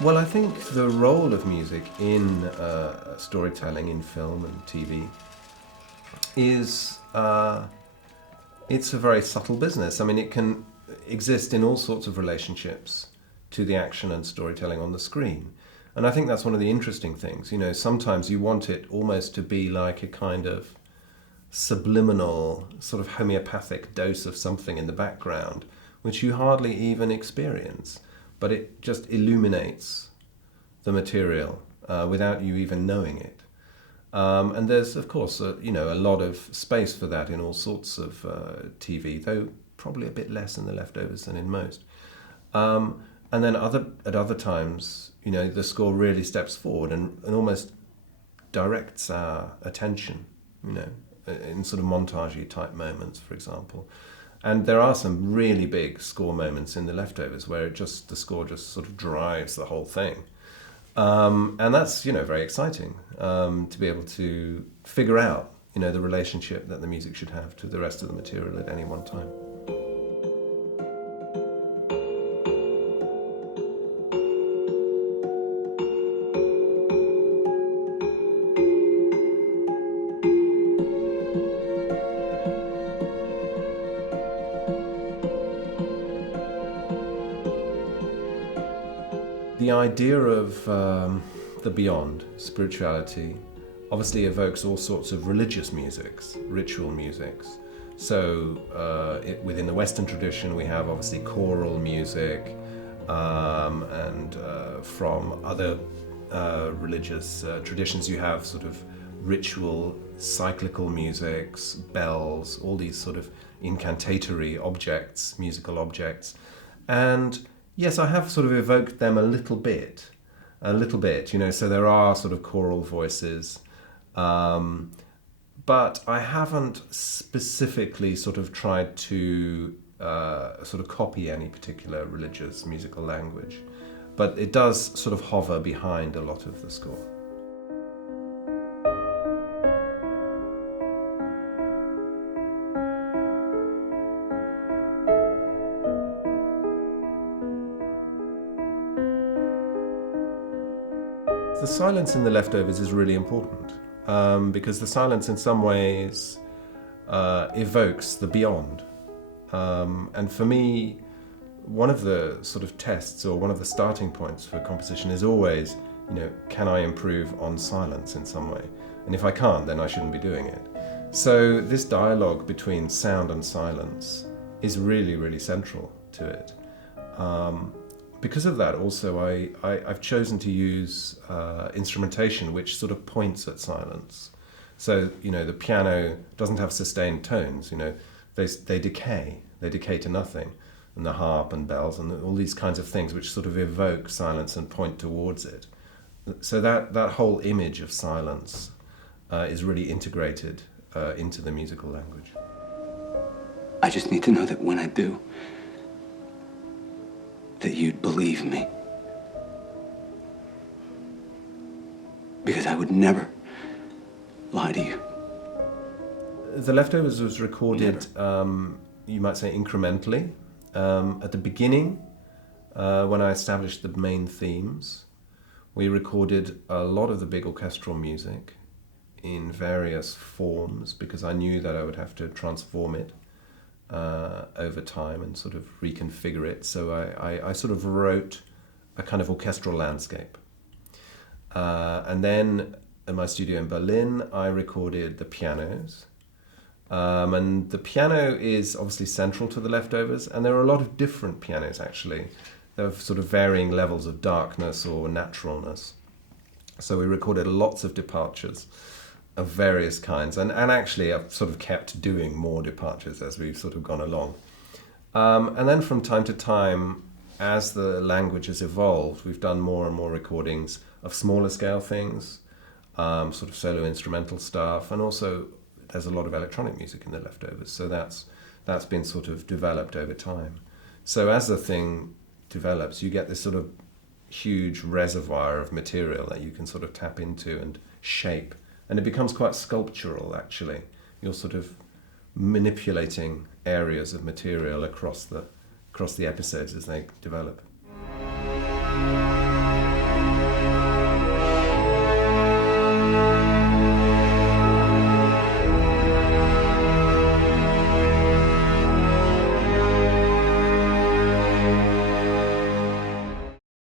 Well, I think the role of music in storytelling in film and TV is it's a very subtle business. I mean, it can exist in all sorts of relationships to the action and storytelling on the screen. And I think that's one of the interesting things. You know, sometimes you want it almost to be like a kind of subliminal, sort of homeopathic dose of something in the background, which you hardly even experience, but it just illuminates the material without you even knowing it. And there's, of course, a lot of space for that in all sorts of TV, though probably a bit less in The Leftovers than in most. And then at other times, you know, the score really steps forward and almost directs our attention, you know, in sort of montagey type moments, for example. And there are some really big score moments in The Leftovers where the score just sort of drives the whole thing. And that's, you know, very exciting to be able to figure out, you know, the relationship that the music should have to the rest of the material at any one time. The idea of the beyond, spirituality, obviously evokes all sorts of religious musics, ritual musics. So within the Western tradition we have obviously choral music, and from other religious traditions you have sort of ritual, cyclical musics, bells, all these sort of incantatory objects, musical objects. And yes, I have sort of evoked them a little bit, you know, so there are sort of choral voices, but I haven't specifically sort of tried to sort of copy any particular religious musical language, but it does sort of hover behind a lot of the score. The silence in The Leftovers is really important because the silence in some ways evokes the beyond. And for me, one of the sort of tests or one of the starting points for composition is always, you know, can I improve on silence in some way? And if I can't, then I shouldn't be doing it. So this dialogue between sound and silence is really, really central to it. Because of that, also, I've chosen to use instrumentation which sort of points at silence. So, you know, the piano doesn't have sustained tones, you know, they decay to nothing. And the harp and bells and all these kinds of things which sort of evoke silence and point towards it. So that whole image of silence is really integrated into the musical language. I just need to know that when I do, that you'd believe me. Because I would never lie to you. The Leftovers was recorded, you might say, incrementally. At the beginning, when I established the main themes, we recorded a lot of the big orchestral music in various forms because I knew that I would have to transform it over time and sort of reconfigure it. So I sort of wrote a kind of orchestral landscape. And then in my studio in Berlin, I recorded the pianos. And the piano is obviously central to The Leftovers, and there are a lot of different pianos actually. They have sort of varying levels of darkness or naturalness. So we recorded lots of departures of various kinds, and actually I've sort of kept doing more departures as we've sort of gone along. And then from time to time, as the language has evolved, we've done more and more recordings of smaller scale things, sort of solo instrumental stuff, and also there's a lot of electronic music in The Leftovers, so that's been sort of developed over time. So as the thing develops, you get this sort of huge reservoir of material that you can sort of tap into and shape, and it becomes quite sculptural actually. You're sort of manipulating areas of material across the episodes as they develop.